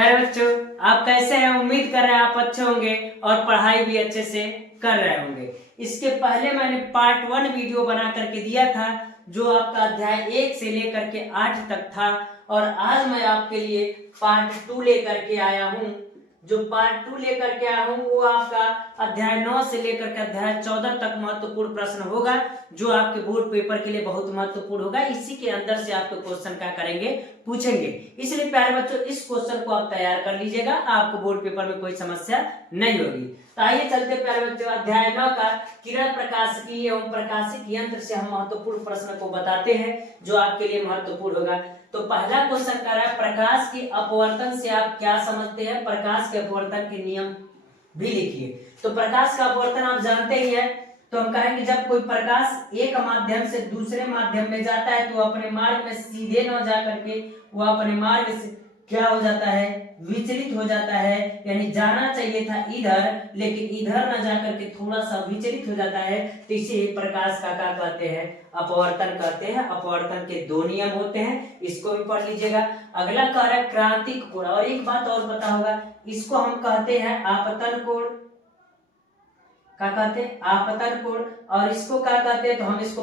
प्यारे बच्चों, आप कैसे हैं? उम्मीद कर रहे हैं आप अच्छे होंगे और पढ़ाई भी अच्छे से कर रहे होंगे। इसके पहले मैंने पार्ट 1 वीडियो बना करके दिया था, जो आपका अध्याय 1 से लेकर के 8 तक था, और आज मैं आपके लिए पार्ट 2 लेकर के आया हूँ। जो पार्ट 2 लेकर के आया हूँ वो आपका अध्याय 9 से लेकर के अध्याय 14 तक महत्वपूर्ण प्रश्न होगा, जो आपके बोर्ड पेपर के लिए बहुत महत्वपूर्ण होगा। इसी के अंदर से आपको क्वेश्चन क्या करेंगे, पूछेंगे। इसलिए प्यारे बच्चों, इस क्वेश्चन को आप तैयार कर लीजिएगा, आपको बोर्ड पेपर में कोई समस्या नहीं होगी। तो आइए चलते प्यारे बच्चों, अध्याय 9 का किरण प्रकाशिकी एवं प्रकाशिक यंत्र से हम महत्वपूर्ण प्रश्न को बताते हैं, जो आपके लिए महत्वपूर्ण होगा। तो पहला क्वेश्चन कर रहा है, प्रकाश की अपवर्तन से आप क्या समझते हैं? प्रकाश के अपवर्तन के नियम भी लिखिए। तो प्रकाश का अपवर्तन आप जानते ही हैं। तो हम कहेंगे जब कोई प्रकाश एक माध्यम से दूसरे माध्यम में जाता है तो अपने मार्ग में सीधे न जा करके वो अपने मार्ग से क्या हो जाता है, विचलित हो जाता है। यानी जाना चाहिए था इधर, लेकिन इधर न जा करके थोड़ा सा विचलित हो जाता है। तो इसे प्रकाश का क्या कहते हैं? अपवर्तन कहते हैं। अपवर्तन के दो नियम होते हैं, इसको भी पढ़ लीजिएगा। अगला कह रहा है क्रांतिक कोण, और एक बात और पता होगा, इसको हम कहते हैं आपतन कोण। क्या कहते हैं? आपतन कोण। और इसको क्या कहते हैं? तो हम इसको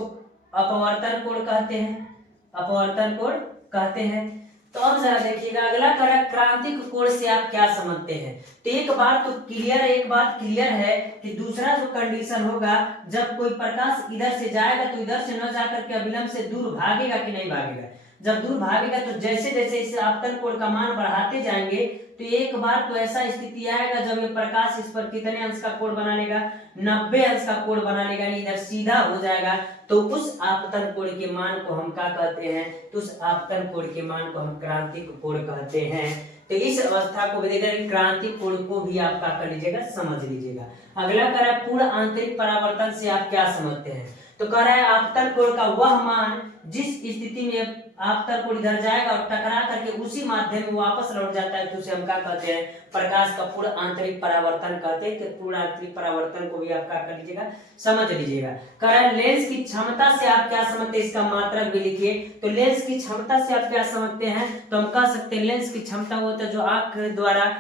अपवर्तन कोण कहते हैं। अपवर्तन कोण कहते हैं। तो अब जरा देखिएगा, अगला कह रहा है क्रांतिक कोण से आप क्या समझते हैं? तो एक बात क्लियर है कि दूसरा जो कंडीशन होगा, जब कोई प्रकाश इधर से जाएगा तो इधर से न जाकर के अविलंब से दूर भागेगा कि नहीं भागेगा। जब दूर भागेगा तो जैसे जैसे इस आपतन कोण का मान बढ़ाते जाएंगे तो एक बार तो ऐसा स्थिति आएगा जब ये प्रकाश इस पर कितने अंश का कोण बना लेगा, 90 अंश का कोण बना लेगा, इधर सीधा हो जाएगा। तो उस आपतन कोण के मान को हम क्या कहते हैं? तो उस आपतन कोण के मान को हम क्रांतिक कोण कहते हैं। तो इस अवस्था को भी देखकर क्रांतिक कोण को भी आप क्या कर लीजिएगा, समझ लीजिएगा। अगला कह रहा है पूर्ण आंतरिक परावर्तन से आप क्या समझते हैं? तो कह रहा है आपतन कोण का वह मान जिस स्थिति में आपतन कोण इधर जाएगा और टकरा करके उसी माध्यम में वापस लौट जाता है, तो उसे हम क्या कहते हैं? प्रकाश का पूर्ण आंतरिक परावर्तन कहते हैं। तो पूर्ण आंतरिक परावर्तन को भी आप क्या कर लीजिएगा, समझ लीजिएगा। कह रहा है लेंस की क्षमता से आप क्या समझते हैं? इसका मात्रक भी लिखिए। तो लेंस की क्षमता से आप क्या समझते हैं? तो हम कह सकते हैं लेंस की क्षमता होता है जो आंख द्वारा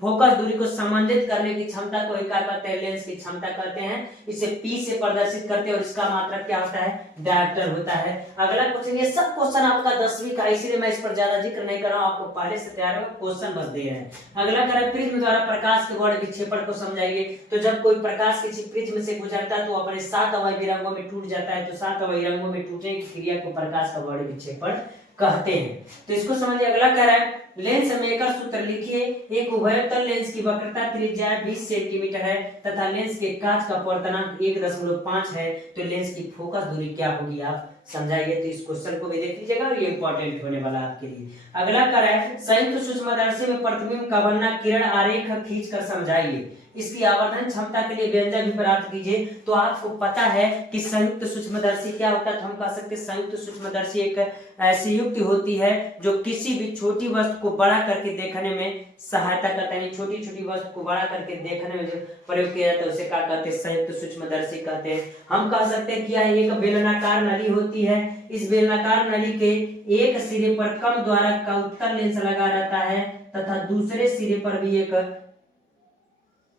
फोकस दूरी को समन्वित करने की क्षमता को ही क्या कहते हैं? लेंस की क्षमता कहते हैं। इसे P से प्रदर्शित करते हैं और इसका मात्रक क्या होता है? डायप्टर होता है। अगला क्वेश्चन, ये सब क्वेश्चन आपका 10वीं का, इसलिए मैं इस पर ज्यादा जिक्र नहीं कर रहा हूं, आपको पहले से तैयार हो क्वेश्चन बस दे रहे हैं। अगला कह रहा है प्रिज्म द्वारा प्रकाश के वर्ण विक्षेपण को समझाइए। तो जब कोई प्रकाश किसी प्रिज्म से गुजरता है तो अपने 7 अवयवी रंगों में टूट जाता है। तो 7 अवयवी रंगों में टूटने की क्रिया को प्रकाश का वर्ण विक्षेपण कहते हैं। तो इसको समझिए। अगला कह रहा है लेंस मेकर सूत्र लिखिए। एक उभयतल लेंस की वक्रता त्रिज्या 20 सेंटीमीटर है तथा लेंस के कांच का अपवर्तनांक 1.5 है। तो लेंस की फोकस दूरी क्या होगी, आप समझाइए। तो इस क्वेश्चन को भी देख लीजिएगा और ये इंपॉर्टेंट होने वाला है आपके लिए। अगला कह रहा है संयुक्त सूक्ष्मदर्शी में प्रतिबिंब का बनना किरण आरेख खींचकर समझाइए। इसकी आवर्धन क्षमता के लिए व्यंजक भी प्राप्त कीजिए। तो आपको पता है कि संयुक्त सूक्ष्मदर्शी क्या होता है? तो हम कह सकते हैं संयुक्त सूक्ष्मदर्शी एक ऐसी युक्ति होती है जो किसी भी छोटी वस्तु को बड़ा करके देखने में सहायता करता है। छोटी छोटी वस्तु को बड़ा करके देखने में जो प्रयोग किया जाता है उसे क्या कहते हैं? संयुक्त सूक्ष्मदर्शी कहते हैं। हम कह सकते हैं कि यह एक बेलनाकार नली होती है। इस बेलनाकार नली के एक सिरे पर कम द्वारक का उत्तल लेंस लगा रहता है तथा दूसरे सिरे पर भी एक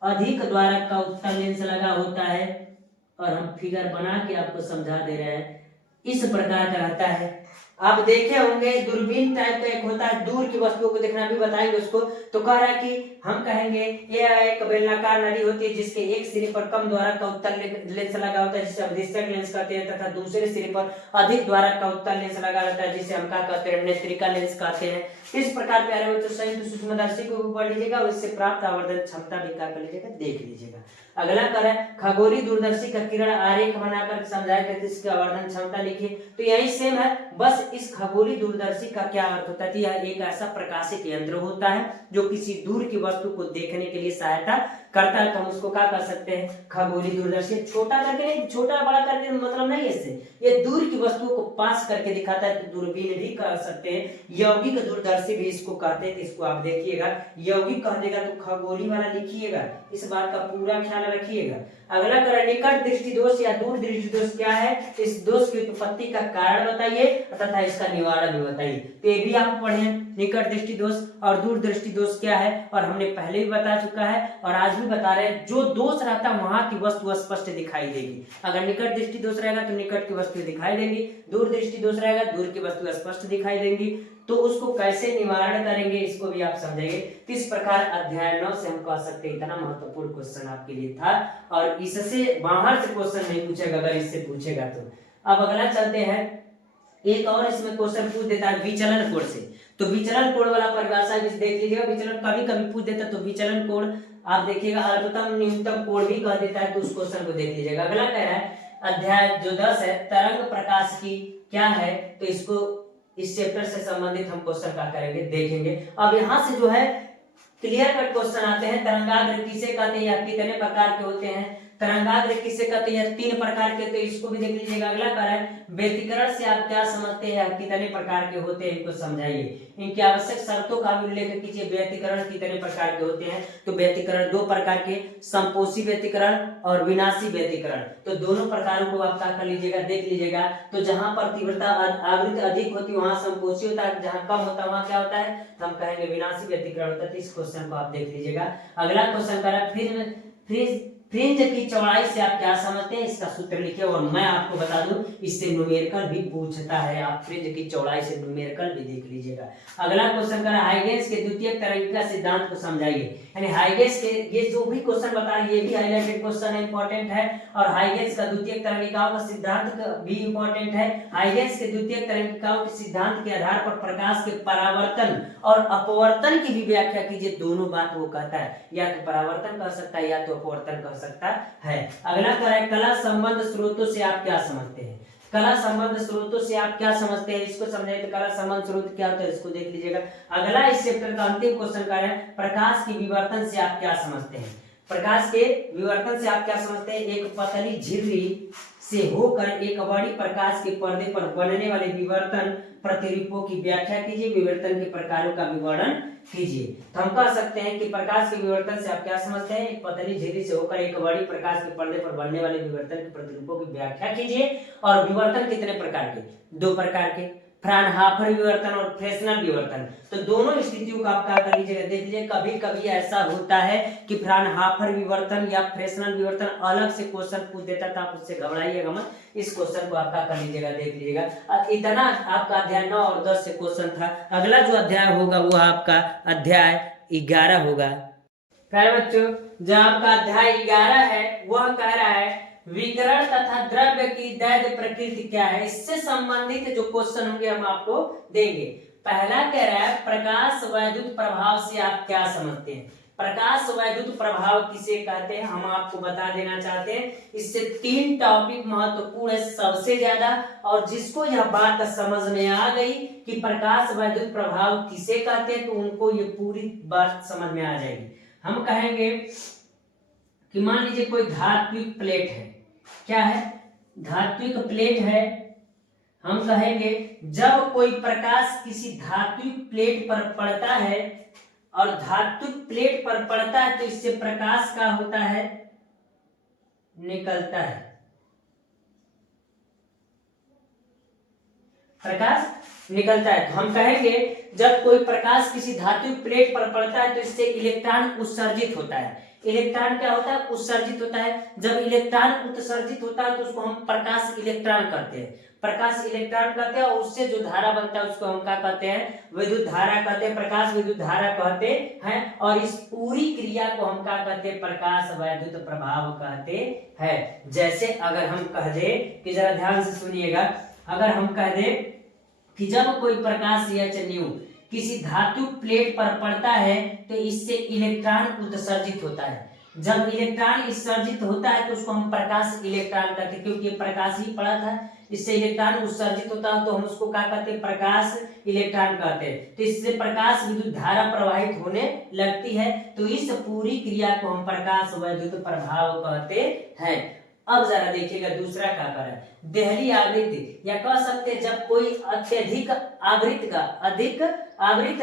अधिक द्वारक का उत्तल लेंस लगा होता है। और हम फिगर बना के आपको समझा दे रहे हैं, इस प्रकार का रहता है। आप देखे होंगे दूरबीन टाइप का एक होता है, दूर की वस्तुओं को देखना, भी बताएंगे उसको। तो कह रहा है कि हम कहेंगे यह एक बेलनाकार नली होती है जिसके एक सिरे पर कम द्वारक का उत्तल लेंस लगा होता है जिसे अवधिष्टक लेंस कहते हैं, तथा दूसरे सिरे पर अधिक द्वारक का उत्तल लेंस लगा रहता है जिसे हम क्या कहते हैं? नेत्रिका लेंस कहते हैं। इस प्रकार प्यारे बच्चों संयुक्त सूक्ष्मदर्शी को पढ़ लीजिएगा और इससे प्राप्त आवर्धन क्षमता भी क्या कर लीजिएगा, देख लीजिएगा। अगला कर है खगोलीय दूरदर्शी का किरण आरेख बनाकर समझाया करते इसकी आवर्धन क्षमता लिखिए। तो यही सेम है, बस इस खगोलीय दूरदर्शी का क्या अर्थ होता है? यह एक ऐसा प्रकाशिक यंत्र होता है जो किसी दूर की वस्तु को देखने के लिए सहायता करता है। तो हम उसको क्या कर सकते हैं? खगोलीय दूरदर्शी। छोटा करके नहीं, छोटा बड़ा करके मतलब नहीं है इससे, ये दूर की वस्तुओं को पास करके दिखाता है। तो दूरबीन भी कर सकते हैं, यौगिक दूरदर्शी भी इसको कहते हैं। इसको आप देखिएगा, यौगिक कह देगा तो खगोलीय वाला लिखिएगा, इस बात का पूरा ख्याल रखिएगा। अगला करण निकट दृष्टि दोष या दूर दृष्टि दोष क्या है, इस दोष की उत्पत्ति का कारण बताइए तथा इसका निवारण भी बताइए। तो ये भी आप पढ़े, निकट दृष्टि दोष और दूर दृष्टि दोष क्या है, और हमने पहले भी बता चुका है और आज भी बता रहे हैं। जो दोष रहता है वहां की वस्तु स्पष्ट दिखाई देगी। अगर निकट दृष्टि दोष रहेगा तो निकट की वस्तु दिखाई देगी, दूर दृष्टि दोष रहेगा दूर की वस्तु स्पष्ट दिखाई देंगी। तो उसको कैसे निवारण करेंगे इसको भी आप समझेंगे। तो इस प्रकार अध्याय 9 से हम कह सकते हैं इतना महत्वपूर्ण क्वेश्चन आपके लिए था, और इससे बाहर से क्वेश्चन नहीं पूछेगा अगर इससे पूछेगा तो। अब अगला चलते हैं, एक और इसमें क्वेश्चन पूछ देता है विचलन कोण से। तो विचलन कोण वाला परिभाषा भी देख लीजिएगा। विचलन कभी कभी पूछ देता तो विचलन कोण आप देखिएगा अल्पतम न्यूनतम कोण भी कह देता है, तो उस क्वेश्चन को देख लीजिएगा। अगला कह रहा है अध्याय जो 10 है तरंग प्रकाश की क्या है, तो इसको इस चैप्टर से संबंधित हम क्वेश्चन क्या करेंगे देखेंगे। अब यहाँ से जो है क्लियर कट क्वेश्चन आते हैं। तरंगाग्र किसे कहते हैं या कितने प्रकार के होते हैं, तरंगाग्र किसे कहते हैं, 3 प्रकार के, तो इसको भी देख लीजिएगा। अगला कारण है व्यतिकरण से आप क्या समझते हैं, कितने प्रकार के होते हैं, इनको समझाइए। इनकी आवश्यक शर्तों का भी उल्लेख कीजिए। व्यतिकरण कितने प्रकार के होते हैं, तो व्यतिकरण 2 प्रकार के, संपोषी व्यतिकरण और विनाशी व्यतिकरण। तो दोनों प्रकारों को आप क्या कर लीजिएगा देख लीजिएगा। तो जहां पर तीव्रता आवृत्ति अधिक होती है वहां संपोषी होता है, जहां कम होता है वहां क्या होता है, तो हम कहेंगे विनाशी व्यतिकरण होता है। तो इस क्वेश्चन को आप देख लीजिएगा। अगला क्वेश्चन करा फ्रिंज की चौड़ाई से आप क्या समझते हैं, इसका सूत्र लिखिए। और मैं आपको बता दूं इससे न्यूमेरिकल भी पूछता है, आप फ्रिंज की चौड़ाई से न्यूमेरिकल भी देख लीजिएगा। अगला क्वेश्चन करा हाइगेंस के द्वितीयक तरंगिका सिद्धांत को समझाइए। यानी हाइगेंस के ये जो भी क्वेश्चन बता रहे ये भी हाईलाइटेड क्वेश्चन है, इंपॉर्टेंट है। और हाइगेंस का द्वितीयक तरंगिकाओं का सिद्धांत भी इंपॉर्टेंट है। हाइगेंस के द्वितीयक तरंगिकाओं के सिद्धांत के आधार पर प्रकाश के परावर्तन और अपवर्तन की भी व्याख्या कीजिए। दोनों बात वो कहता है, या तो परावर्तन कर सकता है या तो अपवर्तन कर सकता है। अगला क्या है कला संबंध स्रोतों से आप क्या समझते हैं, कला संबंध स्रोतों से आप क्या समझते हैं, इसको समझाइए। तो कला संबंध स्रोत क्या होता है इसको देख लीजिएगा। अगला इस चैप्टर का अंतिम क्वेश्चन क्या है प्रकाश की विवर्तन से आप क्या समझते हैं, प्रकाश के विवर्तन से आप क्या समझते हैं। एक पतली झिल्ली से होकर एक बड़ी प्रकाश के पर्दे पर बनने वाले विवर्तन प्रतिरूपों की व्याख्या कीजिए, विवर्तन के प्रकारों का विवरण कीजिए। तो हम कह सकते हैं कि प्रकाश के विवर्तन से आप क्या समझते हैं, एक पतली झिल्ली से होकर एक बड़ी प्रकाश के पर्दे पर बनने वाले विवर्तन के प्रतिरूपों की व्याख्या कीजिए। और विवर्तन कितने प्रकार के, 2 प्रकार के, फ्राउनहोफर विवर्तन और फ्रेस्नेल विवर्तन। तो दोनों स्थितियों का आप क्या कर लीजिएगा देख लीजिए। कभी कभी ऐसा होता है कि फ्राउनहोफर विवर्तन या फ्रेस्नेल विवर्तन अलग से क्वेश्चन पूछ देता था, आप उससे घबराइएगा मत। इस क्वेश्चन को आप क्या कर लीजिएगा देख लीजिएगा। इतना आपका अध्याय 9 और 10 से क्वेश्चन था। अगला जो अध्याय होगा वो आपका अध्याय 11 होगा। प्यारे बच्चों जो आपका अध्याय 11 है वह कह रहा है विकिरण तथा द्रव्य की दैर्घ्य प्रकृति क्या है। इससे संबंधित जो क्वेश्चन होंगे हम आपको देंगे। पहला कह रहा है प्रकाश वैद्युत प्रभाव से आप क्या समझते हैं। प्रकाश वैद्युत प्रभाव किसे कहते हैं हम आपको बता देना चाहते हैं। इससे 3 टॉपिक महत्वपूर्ण है सबसे ज्यादा, और जिसको यह बात समझ में आ गई कि प्रकाश वैद्युत प्रभाव किसे कहते हैं तो उनको ये पूरी बात समझ में आ जाएगी। हम कहेंगे कि मान लीजिए कोई धात्विक प्लेट है, क्या है धात्विक प्लेट है। हम कहेंगे जब कोई प्रकाश किसी धात्विक प्लेट पर पड़ता है और धात्विक प्लेट पर पड़ता है तो इससे प्रकाश का होता है निकलता है, प्रकाश निकलता है। तो हम कहेंगे जब कोई प्रकाश किसी धात्विक प्लेट पर पड़ता है तो इससे इलेक्ट्रॉन उत्सर्जित होता है। इलेक्ट्रॉन क्या होता है उत्सर्जित होता है। जब इलेक्ट्रॉन उत्सर्जित होता है तो उसको हम प्रकाश इलेक्ट्रॉन कहते हैं, प्रकाश इलेक्ट्रॉन कहते हैं। और उससे जो धारा बनता है उसको हम क्या कहते हैं विद्युत धारा कहते हैं, प्रकाश विद्युत धारा कहते हैं। और इस पूरी क्रिया को हम क्या कहते हैं प्रकाश वैद्युत प्रभाव कहते हैं। जैसे अगर हम कह दे कि जरा ध्यान से सुनिएगा, अगर हम कह दे कि जब कोई प्रकाश न्यू किसी धातु प्लेट पर पड़ता है तो इससे इलेक्ट्रॉन उत्सर्जित होता है। जब इलेक्ट्रॉन उत्सर्जित होता है तो उसको हम प्रकाश इलेक्ट्रॉन कहते हैं, क्योंकि प्रकाश ही पड़ा था इससे इलेक्ट्रॉन उत्सर्जित होता है तो हम उसको क्या कहते हैं प्रकाश इलेक्ट्रॉन कहते हैं। तो इससे प्रकाश विद्युत धारा प्रवाहित होने लगती है। तो इस पूरी क्रिया को हम प्रकाश वैद्युत प्रभाव कहते हैं। अब जरा देखिएगा दूसरा क्या कर रहा है देहली आवृत्ति, या कह सकते हैं जब कोई अत्यधिक आवृत्त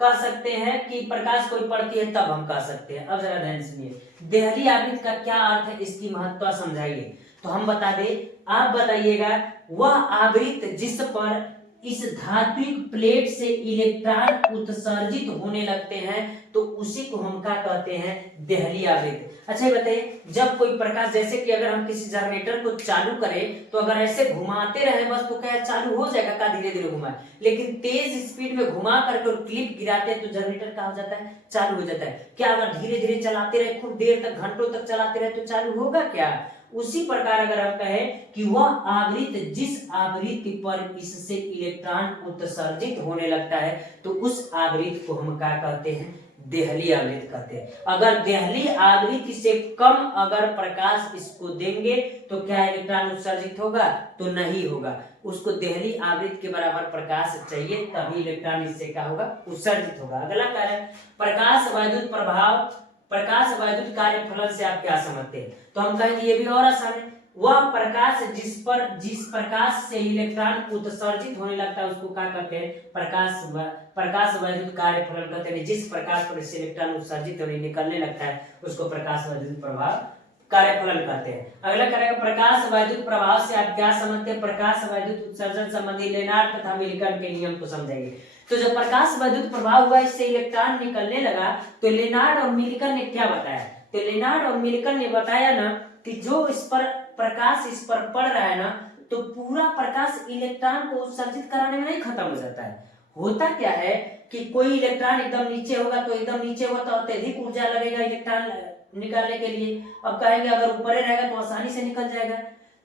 कह सकते हैं कि प्रकाश कोई पड़ती है तब हम कह सकते हैं। अब जरा ध्यान सुनिए, देहली आवृत्त का क्या अर्थ है, इसकी महत्ता समझाइए। तो हम बता दें, आप बताइएगा, वह आवृत्त जिस पर इस धात्विक प्लेट से इलेक्ट्रॉन उत्सर्जित होने लगते हैं तो उसी को हम क्या कहते हैं, देहली आवृत्त। अच्छा ये बताइए, जब कोई प्रकाश, जैसे कि अगर हम किसी जनरेटर को चालू करें तो अगर ऐसे घुमाते रहे बस तो क्या चालू हो जाएगा, का धीरे धीरे घुमाए, लेकिन तेज स्पीड में घुमा करके और क्लिप गिराते हैं तो जनरेटर क्या हो जाता है, चालू हो जाता है। क्या अगर धीरे धीरे चलाते रहे, खूब देर तक, घंटों तक चलाते रहे तो चालू होगा क्या? उसी प्रकार अगर हम कहें कि वह आवृत्त जिस आवृत्ति पर इससे इलेक्ट्रॉन उत्सर्जित होने लगता है तो उस आवृत्ति को हम क्या कहते हैं, देहली आवृत्ति कहते हैं। अगर देहली आवृत्ति से कम अगर प्रकाश इसको देंगे तो क्या इलेक्ट्रॉन उत्सर्जित होगा, तो नहीं होगा। उसको देहली आवृत्ति के बराबर प्रकाश चाहिए तभी इलेक्ट्रॉन इससे क्या होगा, उत्सर्जित होगा। अगला कार्य, प्रकाश वैद्युत प्रभाव, प्रकाश वैद्युत कार्यफलन से आप क्या समझते हैं? तो हम कहेंगे ये भी और आसान है, वह प्रकाश जिस प्रकाश से इलेक्ट्रॉन उत्सर्जित होने लगता है उसको क्या कहते हैं, प्रकाश वैद्युत कार्यफलन कहते हैं। जिस प्रकाश पर इससे इलेक्ट्रॉन उत्सर्जित होने निकलने लगता है उसको प्रकाश वैद्युत प्रभाव कार्यफलन कहते हैं। अगला करेगा, प्रकाश वैद्युत प्रभाव से आप क्या समझते हैं? प्रकाश वैद्युत उत्सर्जन संबंधी लेनार्ड तथा मिल्टन के नियम को समझाइए। तो जब प्रकाश वैद्युत प्रभाव हुआ, इससे इलेक्ट्रॉन निकलने लगा, तो लेनार्ड और मिल्टन ने क्या बताया? तो लेनार्ड और मिल्टन ने बताया ना कि जो इस पर प्रकाश इस पर पड़ रहा है ना, तो पूरा प्रकाश इलेक्ट्रॉन को उत्सर्जित कराने में नहीं खत्म हो जाता है। होता क्या है कि कोई इलेक्ट्रॉन एकदम नीचे होगा तो एकदम नीचे होगा तो अत्यधिक ऊर्जा लगेगा इलेक्ट्रॉन निकालने के लिए। अब कहेंगे अगर ऊपर रहेगा तो आसानी से निकल जाएगा।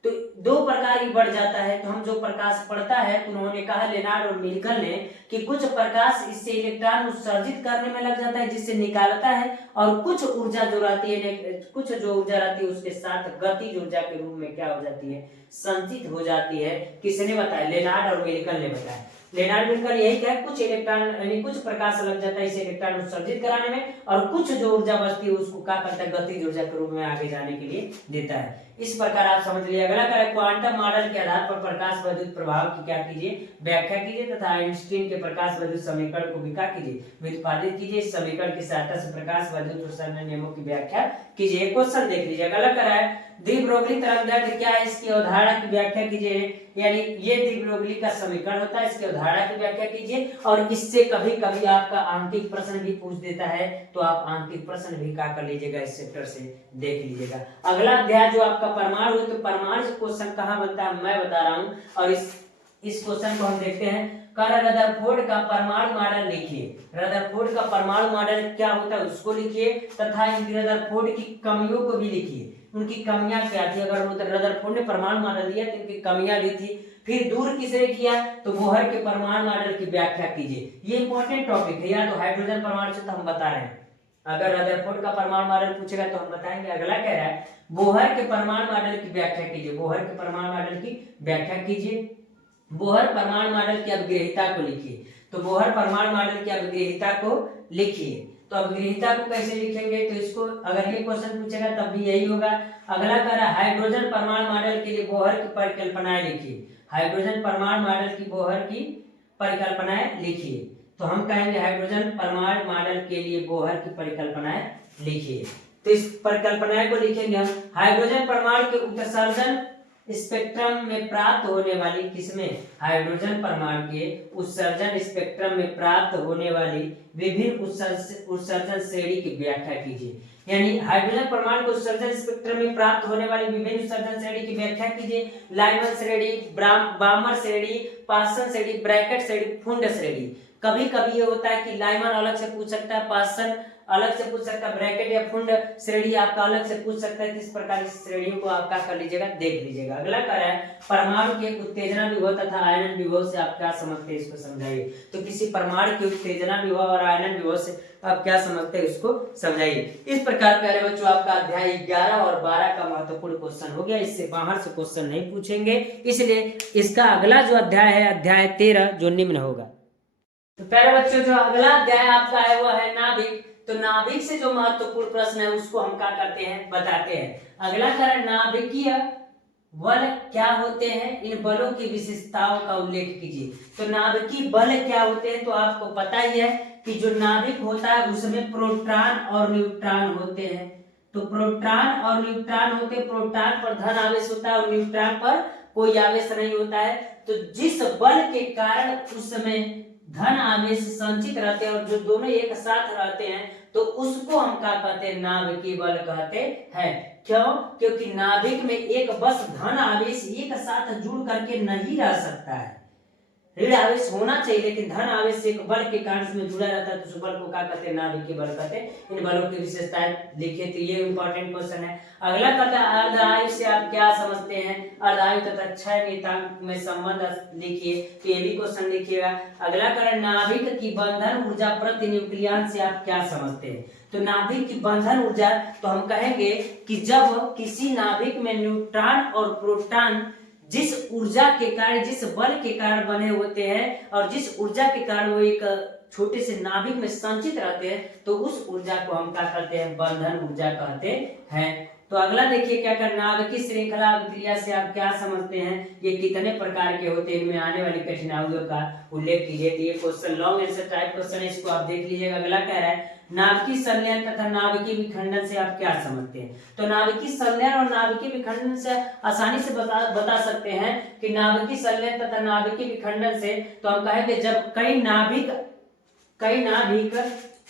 तो दो प्रकार की बढ़ जाता है। तो हम जो प्रकाश पड़ता है, तो उन्होंने कहा लेनार्ड और मिल्टन ने कि कुछ प्रकाश इससे इलेक्ट्रॉन उत्सर्जित करने में लग जाता है जिससे निकालता है, और कुछ ऊर्जा जो रहती है, कुछ जो ऊर्जा रहती है उसके साथ गतिज ऊर्जा के रूप में क्या हो जाती है, संचित हो जाती है। किसने बताया? लेनार्ड और मिल्टन ने बताया। लेनार्ड मिल्टन यही कहा, कुछ इलेक्ट्रॉन यानी कुछ प्रकाश लग जाता है इसे इलेक्ट्रॉन उत्सर्जित कराने में, और कुछ जो ऊर्जा बचती है उसको क्या करता है, गतिज ऊर्जा के रूप में आगे जाने के लिए देता है। इस प्रकार आप समझ लीजिए। अगला कार्य, क्वांटम मॉडल के आधार पर प्रकाश वैद्युत प्रभाव की क्या कीजिए, व्याख्या कीजिए तथा आइंस्टीन के प्रकाश वैद्युत समीकरण को भी क्या कीजिए, व्युत्पादित कीजिए। इस समीकरण की सहायता से प्रकाश वैद्युत उत्सर्जन नियमों की व्याख्या कीजिए। क्वेश्चन देख लीजिए। अगला कार्य है, द्विब्रोगली तरंगदैर्घ्य क्या है, इसकी अवधारणा की व्याख्या कीजिए। यानी ये द्विब्रोगली का समीकरण होता है, इसकी अवधारणा की व्याख्या कीजिए। और इससे कभी कभी आपका आंकिक प्रश्न भी पूछ देता है, तो आप आंकिक प्रश्न भी क्या कर लीजिएगा, इस चैप्टर से देख लीजिएगा। अगला अध्याय जो आपका परमाणु है, तो परमाणु से क्वेश्चन कहाँ बनता है मैं बता रहा हूँ, और इस क्वेश्चन को हम देखते हैं। रदरफोर्ड का परमाणु मॉडल लिखिए। रदरफोर्ड का परमाणु मॉडल क्या होता है उसको लिखिए, तथा रदरफोर्ड की कमियों को भी लिखिए। उनकी कमियां क्या थी, अगर रदरफोर्ड ने परमाणु मॉडल दिया तो उनकी कमियां भी थी। फिर दूर किसने किया, तो बोहर के परमाणु मॉडल की व्याख्या कीजिए। ये इंपॉर्टेंट टॉपिक है, या तो हाइड्रोजन परमाणु से तो हम बता रहे हैं, अगर रदरफोर्ड का परमाणु मॉडल पूछेगा तो हम बताएंगे। अगला कह रहा है, बोहर के परमाणु मॉडल की व्याख्या कीजिए। बोहर के परमाणु मॉडल की व्याख्या कीजिए। बोहर परमाणु मॉडल की अपग्रहीता को लिखिए। तो बोहर परमाणु मॉडल की अपग्रहीता को लिखिए। तो अपग्रहीता को कैसे लिखेंगे, तो इसको अगर ये क्वेश्चन पूछेगा तब भी यही होगा। अगला कह रहा है, हाइड्रोजन परमाणु मॉडल के लिए बोहर की परिकल्पनाएं लिखिए। हाइड्रोजन परमाणु मॉडल की बोहर की परिकल्पनाएं लिखिए। तो हम कहेंगे हाइड्रोजन परमाणु मॉडल के लिए बोहर की परिकल्पनाएं लिखिए। तो इस परिकल्पनाएं को लिखेंगे हम। हाइड्रोजन परमाणु के उत्सर्जन स्पेक्ट्रम में प्राप्त होने वाली, किसमें, हाइड्रोजन परमाणु के उत्सर्जन स्पेक्ट्रम में प्राप्त होने वाली विभिन्न उत्सर्जन श्रेणी की व्याख्या कीजिए। यानी हाइड्रोजन परमाणु के उत्सर्जन स्पेक्ट्रम में प्राप्त होने वाली विभिन्न उत्सर्जन श्रेणी की व्याख्या कीजिए। लाइमन श्रेणी, बामर श्रेणी, पाससन श्रेणी, ब्रैकेट श्रेणी, फुंड श्रेणी। कभी कभी ये होता है कि लाइमन अलग से पूछ सकता है, पाससन अलग से पूछ सकता है, ब्रैकेट या फुंड श्रेणी आपका अलग से पूछ सकता है। इस प्रकार इस श्रेणियों को आप क्या कर लीजिएगा, देख लीजिएगा। अगला कार्य है, परमाणु के उत्तेजना विभव तथा आयनन विभव से आप क्या समझते हैं, इसको समझाइए। तो किसी परमाणु के उत्तेजना विभव और आयनन विभव से आप क्या समझते हैं, इसको समझाइए। इस प्रकार प्यारे बच्चों आपका अध्याय 11 और 12 का महत्वपूर्ण क्वेश्चन हो गया। इससे बाहर से क्वेश्चन नहीं पूछेंगे, इसलिए इसका अगला जो अध्याय है, अध्याय 13, जो निम्न होगा। तो प्यारे बच्चों जो अगला अध्याय आपका है वो है नाभिक। तो नाभिक से जो महत्वपूर्ण प्रश्न है उसको हम क्या करते हैं, बताते हैं। अगला कारण, नाभिकीय बल क्या होते हैं, इन बलों की विशेषताओं का उल्लेख कीजिए। तो नाभिकीय बल क्या होते हैं, तो आपको पता ही है कि जो नाभिक होता है उसमें प्रोटॉन और न्यूट्रॉन होते हैं। तो प्रोटॉन और न्यूट्रॉन होते, प्रोटॉन पर धन आवेश होता है और न्यूट्रॉन पर कोई आवेश नहीं होता है। तो जिस बल के कारण उसमें धन आवेश संचित रहते हैं और जो दोनों एक साथ रहते हैं तो उसको हम क्या कहते हैं, नाभिकीय बल कहते हैं। क्यों? क्योंकि नाभिक में एक बस धन आवेश एक साथ जुड़ करके नहीं रह सकता है। ऋण आवेश होना चाहिए लेकिन धन आवेश एक बल के कारण में जुड़ा रहता है, तो उस बल को क्या कहते हैं, नाभिकीय बल कहते हैं। इन बलों की विशेषताएं लिखिए, तो ये इंपॉर्टेंट क्वेश्चन है। अगला कहता है अर्धआयु से आप क्या समझते हैं, अर्धआयु तथा क्षय नियतांक में संबंध लिखिए, तो ये भी क्वेश्चन लिखिएगा। अगला करें नाभिक की बंधन ऊर्जा प्रति न्यूक्लियन से आप क्या समझते हैं। तो नाभिक की बंधन ऊर्जा, तो हम कहेंगे कि जब किसी नाभिक में न्यूट्रॉन और प्रोटॉन जिस ऊर्जा के कारण, जिस बल के कारण बने होते हैं और जिस ऊर्जा के कारण वो एक छोटे से नाभिक में संचित रहते हैं, तो उस ऊर्जा को हम क्या कहते हैं, बंधन ऊर्जा कहते हैं। तो अगला देखिए क्या करना, नाभिकीय श्रृंखला अभिक्रिया से आप क्या समझते हैं, ये कितने प्रकार के होते हैं, इनमें आने वाली कठिनाइयों का उल्लेख कीजिए। तो ये question long answer type question है, इसको आप देख लीजिएगा। अगला कह रहा है नाभिकीय संलयन तथा नाभिकीय विखंडन से आप क्या समझते हैं। तो नाभिकीय संलयन और नाभिकीय विखंडन से आसानी से बता सकते हैं कि नाभिकीय संलयन तथा नाभिकीय विखंडन से, तो हम कहेंगे जब कई नाभिक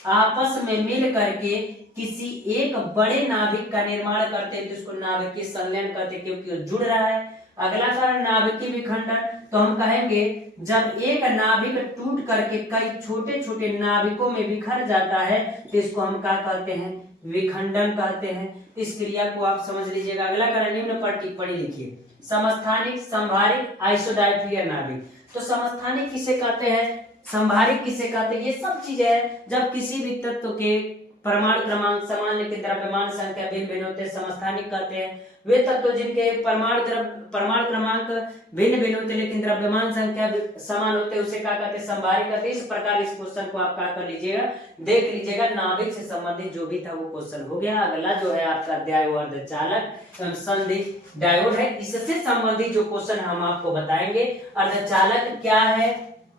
आपस में मिल करके किसी एक बड़े नाभिक का निर्माण करते हैं तो उसको नाभिकीय संलयन कहते हैं, क्योंकि वो जुड़ रहा है। अगला कारण नाभिकीय विखंडन, तो हम कहेंगे जब एक नाभिक टूट करके कई छोटे छोटे नाभिकों में बिखर जाता है तो इसको हम क्या कहते हैं, विखंडन कहते हैं। इस क्रिया को आप समझ लीजिएगा। अगला कारण निम्न पर टिप्पणी लिखिए, समस्थानिक, संभारिक, आइसोडाइफियर नाभिक। तो समस्थानिक किसे कहते हैं, संभारिक किसे कहते हैं, ये सब चीजें हैं जब किसी भी तत्व के परमाणु क्रमांक समान लेकिन द्रव्यमान संख्या भिन्न भिन्न होते हैं, समस्थानिक कहते हैं। वे तत्व जिनके परमाणु क्रमांक भिन्न भिन्न होते हैं लेकिन द्रव्यमान संख्या समान होते हैं उसे क्या कहते हैं, संभारिक कहते हैं। इस प्रकार इस क्वेश्चन को आप क्या कर लीजिएगा, देख लीजिएगा। नाभिक से संबंधित जो भी था वो क्वेश्चन हो गया। अगला जो है आपका अध्याय अर्धचालक एवं संधि डायोड है, इससे संबंधित जो क्वेश्चन हम आपको बताएंगे। अर्धचालक क्या है,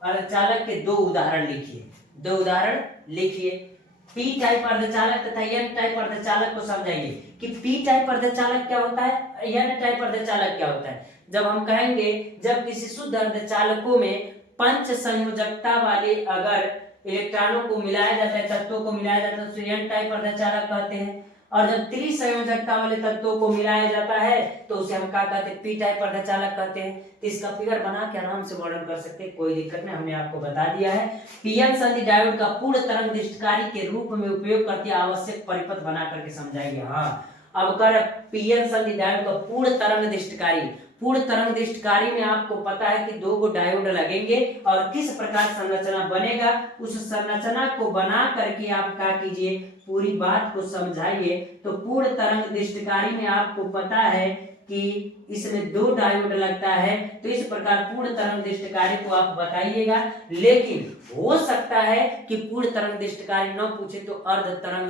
अर्धचालक के दो उदाहरण लिखिए, दो उदाहरण लिखिए। पी टाइप अर्धचालक तथा एन टाइप अर्धचालक को समझाइए कि पी टाइप अर्धचालक क्या होता है, एन टाइप अर्धचालक क्या होता है। जब हम कहेंगे जब किसी शुद्ध अर्धचालकों में पंच संयोजकता वाले अगर इलेक्ट्रॉनों को मिलाया जाता है, तत्वों को मिलाया जाता है तो एन टाइप अर्धचालक कहते हैं। और जब त्रिसंयोजकता वाले तत्वों को मिलाया जाता है तो उसे हम क्या कहते हैं, पी टाइप अर्धचालक कहते हैं। तो इसका फिगर बना के आराम से वर्णन कर सकते हैं, कोई दिक्कत नहीं, हमने आपको बता दिया है। पीएन संधि डायोड का पूर्ण तरंग दृष्टिकारी के रूप में उपयोग करके आवश्यक परिपथ बना करके समझाएंगे। हाँ, अब कर पीएन संधि डायोड का पूर्ण तरंग दृष्टिकारी, पूर्ण तरंग दृष्टिकारी में आपको पता है कि 2 डायोड लगेंगे और किस प्रकार संरचना बनेगा, उस संरचना को बना करके आप क्या कीजिए, पूरी बात को समझाइए। तो पूर्ण तरंग दृष्टिकारी में आपको पता है कि इसमें 2 डायोड लगता है, तो इस प्रकार पूर्ण तरंग दृष्टिकारी को आप बताइएगा। लेकिन हो सकता है कि पूर्ण तरंग दृष्टिकारी न पूछे तो अर्ध तरंग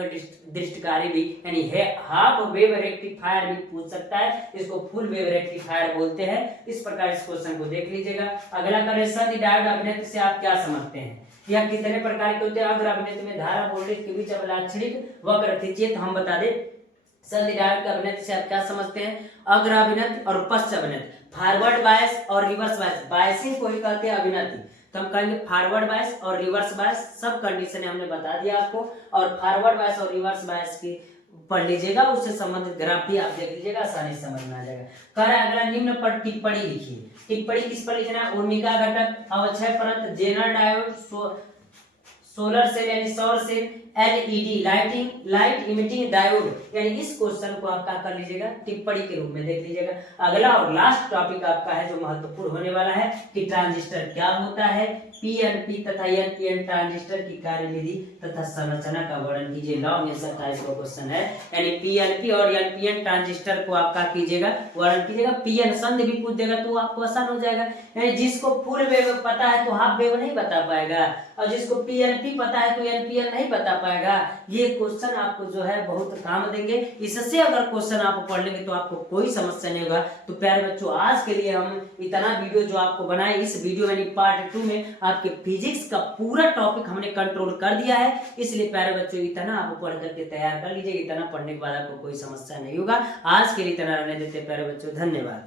दृष्टिकारी भी, यानी है हाफ वेव रेक्टिफायर भी पूछ सकता है, इसको फुल वेव रेक्टिफायर बोलते हैं। इस प्रकार इस क्वेश्चन को देख लीजिएगा। अगला करें संधि डायोड अभिनेत्र से आप क्या समझते हैं, या कितने प्रकार के होते हैं। अग्र अभिनेत्र में धारा वोल्टेज के बीच लाक्षणिक वक्र खींचिए, तो हम बता दें संधि डायोड के अभिनेत्र से आप क्या समझते हैं, अग्र अभिनेत्र और पश्च अभिनेत्र, फॉरवर्ड बायस और रिवर्स बायस, बायसिंग को ही कहते हैं अभिनेत्र। तो हम कहेंगे फॉरवर्ड बायस और रिवर्स बायस, सब कंडीशन हमने बता दिया आपको। और फॉरवर्ड बायस और रिवर्स बायस की पढ़ लीजिएगा, उससे संबंधित ग्राफ भी आप देख लीजिएगा, आसानी से समझ में आ जाएगा। कर अगला निम्न पर टिप्पणी लिखिए। टिप्पणी किस पर लिखना है, ओमिका घटक, अवक्षय परत, जेनर डायोड, सोलर सेल यानी सौर cell, LED light emitting diode, यानी इस क्वेश्चन को आप क्या कर लीजिएगा, टिप्पणी के रूप में देख लीजिएगा। अगला और लास्ट टॉपिक आपका है जो महत्वपूर्ण होने वाला है कि ट्रांजिस्टर क्या होता है, पीएनपी तथा एनपीएन ट्रांजिस्टर की कार्यविधि तथा संरचना का वर्णन कीजिए। लॉन्ग आंसर टाइप का क्वेश्चन है, यानी पीएनपी और एनपीएन ट्रांजिस्टर को आप क्या कीजिएगा, वर्णन कीजिएगा। पीएन संधि भी पूछ देगा तो आपको आसान हो जाएगा, यानी जिसको फुल वेव पता है तो हाफ वेव नहीं बता पाएगा, और जिसको पीएनपी पता है तो एनपीएन नहीं बता पाएगा। ये क्वेश्चन आपको जो है बहुत काम देंगे। इससे अगर क्वेश्चन आप पढ़ लेंगे तो आपको कोई समस्या नहीं होगा। तो प्यारे बच्चों, आज के लिए हम इतना वीडियो जो आपको बनाए, इस वीडियो यानी पार्ट 2 में आपके फिजिक्स का पूरा टॉपिक हमने कंट्रोल कर दिया है। इसलिए प्यारे बच्चों, इतना आप पढ़ करके तैयार कर लीजिए। इतना पढ़ने के बाद आपको कोई समस्या नहीं होगा। आज के लिए इतना रहने देते प्यारे बच्चों, धन्यवाद।